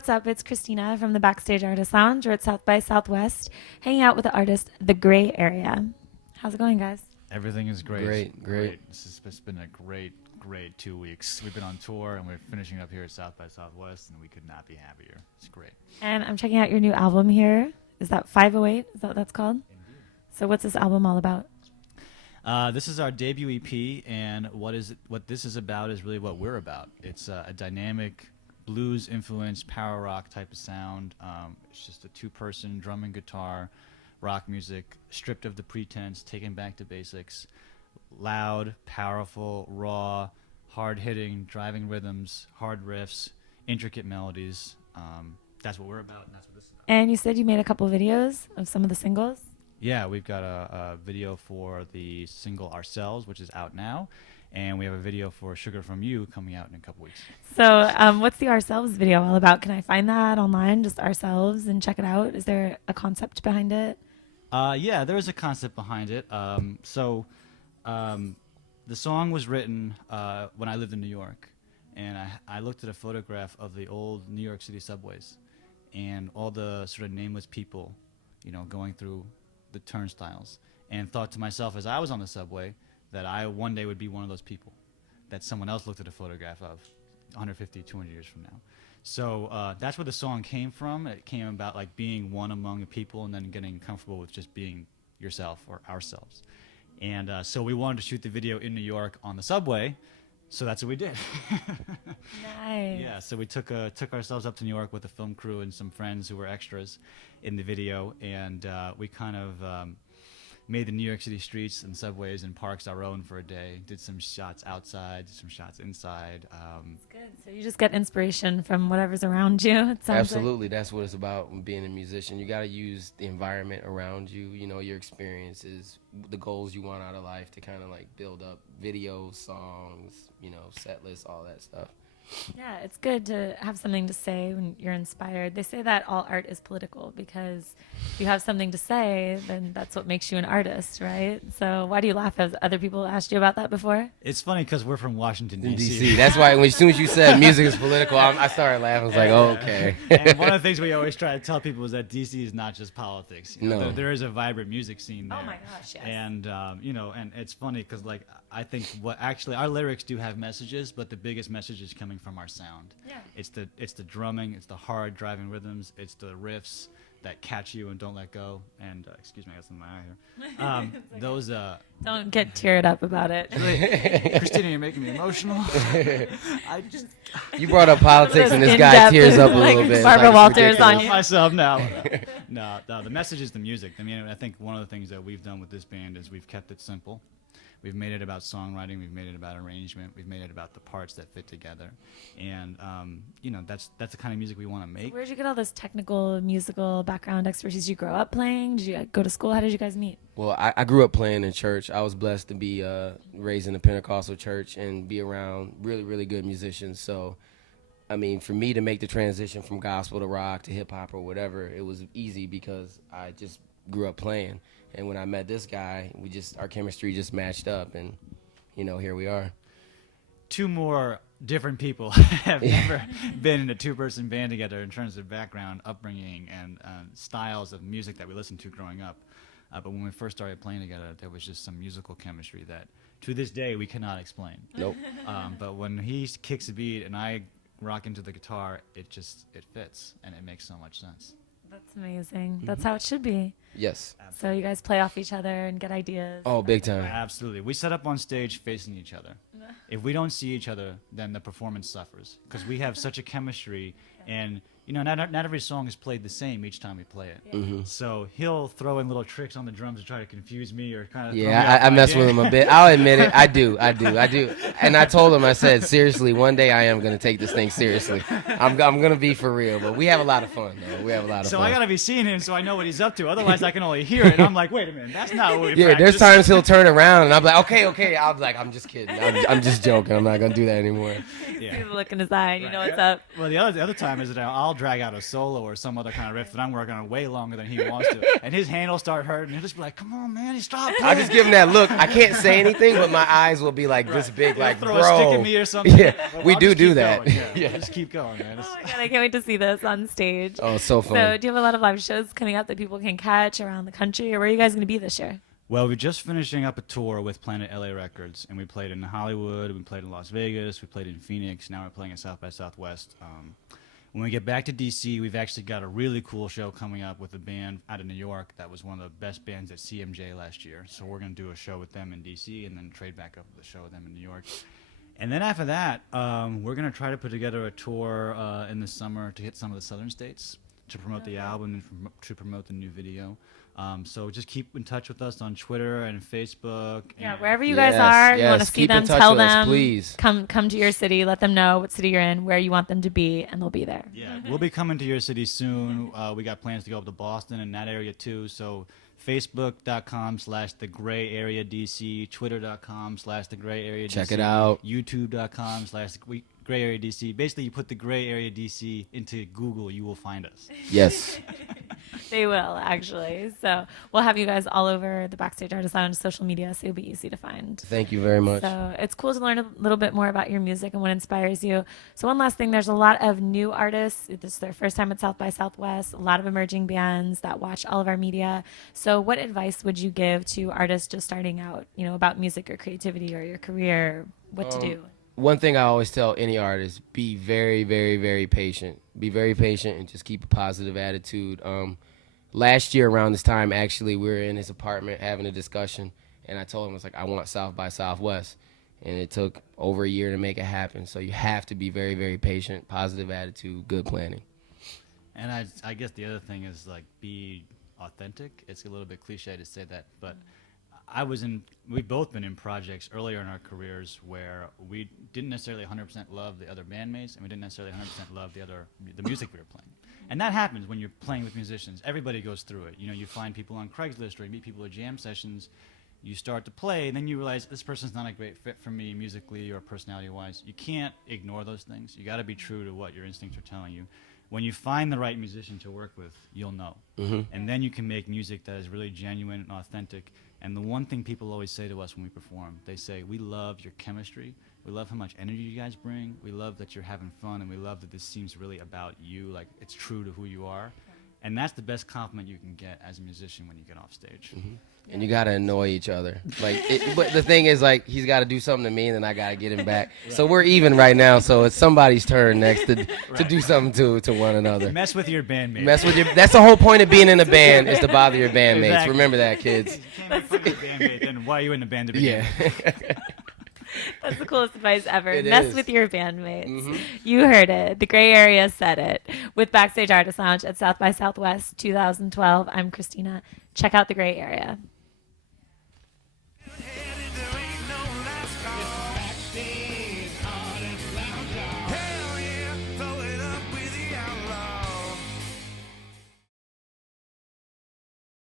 what's up? It's Christina from the Backstage Artist Lounge. We're at South by Southwest, hanging out with the artist The Gray Area. How's it going, guys? Everything is great. Great. It's been a great 2 weeks. We've been on tour, and we're finishing up here at South by Southwest, and we could not be happier. It's great. And I'm checking out your new album here. Is that 508? Is that what that's called? Indeed. So what's this album all about? This is our debut EP, and what this is about is really what we're about. It's a dynamic blues-influenced power rock type of sound. It's just a two-person drum and guitar rock music, stripped of the pretense, taken back to basics. Loud, powerful, raw, hard-hitting, driving rhythms, hard riffs, intricate melodies. That's what we're about, and that's what this is about. And you said you made a couple videos of some of the singles? Yeah, we've got a video for the single Ourselves, which is out now, and we have a video for Sugar From You coming out in a couple weeks. So what's the Ourselves video all about? Can I find that online, just Ourselves, and check it out? Is there a concept behind it? Yeah, there is a concept behind it. The song was written when I lived in New York, and I looked at a photograph of the old New York City subways and all the sort of nameless people, going through the turnstiles, and thought to myself as I was on the subway that I one day would be one of those people that someone else looked at a photograph of 150, 200 years from now. So that's where the song came from. It came about like being one among the people and then getting comfortable with just being yourself or ourselves. And so we wanted to shoot the video in New York on the subway, so that's what we did. Nice. Yeah, so we took ourselves up to New York with a film crew and some friends who were extras in the video, and we kind of made the New York City streets and subways and parks our own for a day. Did some shots outside, did some shots inside. That's good. So you just get inspiration from whatever's around you. It sounds Absolutely. That's what it's about when being a musician. You got to use the environment around you, your experiences, the goals you want out of life to kind of like build up videos, songs, set lists, all that stuff. Yeah, it's good to have something to say when you're inspired. They say that all art is political because if you have something to say, then that's what makes you an artist, right? So why do you laugh? Have other people asked you about that before? It's funny because we're from Washington, In D.C. D.C. That's why as soon as you said music is political, I started laughing. I was like, oh, okay. And one of the things we always try to tell people is that D.C. is not just politics. No. There is a vibrant music scene there. Oh my gosh, yes. And, and it's funny because, I think our lyrics do have messages, but the biggest message is coming from our sound. Yeah. It's the drumming, it's the hard driving rhythms, it's the riffs that catch you and don't let go. And excuse me, I got some in my eye here. Okay. Those Don't get teared up about it. Christina, you're making me emotional. I just You brought up politics and this guy tears up a little bit. Barbara It's Walters ridiculous. on you. myself now. No, the message is the music. I mean, I think one of the things that we've done with this band is we've kept it simple. We've made it about songwriting. We've made it about arrangement. We've made it about the parts that fit together, and that's the kind of music we want to make. Where'd you get all this technical, musical background expertise? Did you grow up playing? Did you go to school? How did you guys meet? Well, I grew up playing in church. I was blessed to be raised in a Pentecostal church and be around really, really good musicians. So, I mean, for me to make the transition from gospel to rock to hip hop or whatever, it was easy because I just grew up playing. And when I met this guy, our chemistry just matched up, and here we are. Two more different people have never been in a two-person band together in terms of background, upbringing, and styles of music that we listened to growing up. But when we first started playing together, there was just some musical chemistry that, to this day, we cannot explain. Nope. But when he kicks a beat and I rock into the guitar, it fits, and it makes so much sense. That's amazing. That's how it should be. Yes. So you guys play off each other and get ideas. Oh, big time. Absolutely. We set up on stage facing each other. If we don't see each other, then the performance suffers because we have such a chemistry, and not every song is played the same each time we play it. Yeah. Mm-hmm. So he'll throw in little tricks on the drums to try to confuse me or kind of Yeah, I mess with him a bit. I'll admit it. I do. And I told him, I said, seriously, one day I am going to take this thing seriously. I'm going to be for real. But we have a lot of fun, though. We have a lot of So fun. I got to be seeing him so I know what he's up to. Otherwise, I can only hear it. And I'm like, wait a minute, that's not what we Yeah, there's practiced. times he'll turn around and I'm like, okay. I'm like, I'm just kidding. I'm just joking. I'm not going to do that anymore. You see the look in his eye and you know what's up. Well, the other time is that I'll drag out a solo or some other kind of riff that I'm working on way longer than he wants to, and his hand will start hurting. He'll just be like, "Come on, man, he stop." I'll just give him that look. I can't say anything, but my eyes will be like this big, He'll like, throw bro. a stick at me or something. Yeah, But we I'll do just keep that. going. Yeah, Yeah. just keep going, man. Oh my god, I can't wait to see this on stage. Oh, so fun. So, do you have a lot of live shows coming up that people can catch around the country, or where are you guys going to be this year? Well, we're just finishing up a tour with Planet LA Records, and we played in Hollywood, we played in Las Vegas, we played in Phoenix, now we're playing at South by Southwest. When we get back to DC, we've actually got a really cool show coming up with a band out of New York that was one of the best bands at CMJ last year. So we're going to do a show with them in DC and then trade back up with a show with them in New York. And then after that, we're going to try to put together a tour in the summer to hit some of the southern states to promote the album and to promote the new video. So just keep in touch with us on Twitter and Facebook. Yeah, and wherever you guys are, you want to see keep in them, touch tell with us, them, please. come to your city, let them know what city you're in, where you want them to be, and they'll be there. Yeah, we'll be coming to your city soon. We got plans to go up to Boston and that area too. So Facebook.com/TheGrayAreaDC, Twitter.com/TheGrayAreaDC. Check it out. YouTube.com/GrayAreaDC. Basically, you put the Gray Area DC into Google, you will find us. Yes. They will, actually. So we'll have you guys all over the Backstage Artist Lounge social media, so it'll be easy to find. Thank you very much. So it's cool to learn a little bit more about your music and what inspires you. So one last thing, there's a lot of new artists. This is their first time at South by Southwest. A lot of emerging bands that watch all of our media. So what advice would you give to artists just starting out, about music or creativity or your career, what to do? One thing I always tell any artist, be very, very, very patient. Be very patient and just keep a positive attitude. Last year around this time, actually, we were in his apartment having a discussion, and I told him, I want South by Southwest. And it took over a year to make it happen. So you have to be very, very patient, positive attitude, good planning. And I guess the other thing is, be authentic. It's a little bit cliche to say that, but we've both been in projects earlier in our careers where we didn't necessarily 100% love the other bandmates, and we didn't necessarily 100% love the music we were playing. And that happens when you're playing with musicians. Everybody goes through it. You find people on Craigslist or you meet people at jam sessions. You start to play, and then you realize this person's not a great fit for me musically or personality-wise. You can't ignore those things. You got to be true to what your instincts are telling you. When you find the right musician to work with, you'll know. Mm-hmm. And then you can make music that is really genuine and authentic. And the one thing people always say to us when we perform, they say, we love your chemistry. We love how much energy you guys bring. We love that you're having fun, and we love that this seems really about you, like it's true to who you are. And that's the best compliment you can get as a musician when you get off stage. Mm-hmm. And you got to annoy each other. But the thing is, he's got to do something to me, and then I got to get him back. Right. So we're even right now, so it's somebody's turn next to do something to one another. Mess with your bandmates. That's the whole point of being in a band, is to bother your bandmates. Exactly. Remember that, kids. You can't make fun of your bandmate, then why are you in the band to begin with? Yeah. That's the coolest advice ever. It Mess is. with your bandmates. Mm-hmm. You heard it. The Gray Area said it. With Backstage Artist Lounge at South by Southwest 2012, I'm Christina. Check out The Gray Area.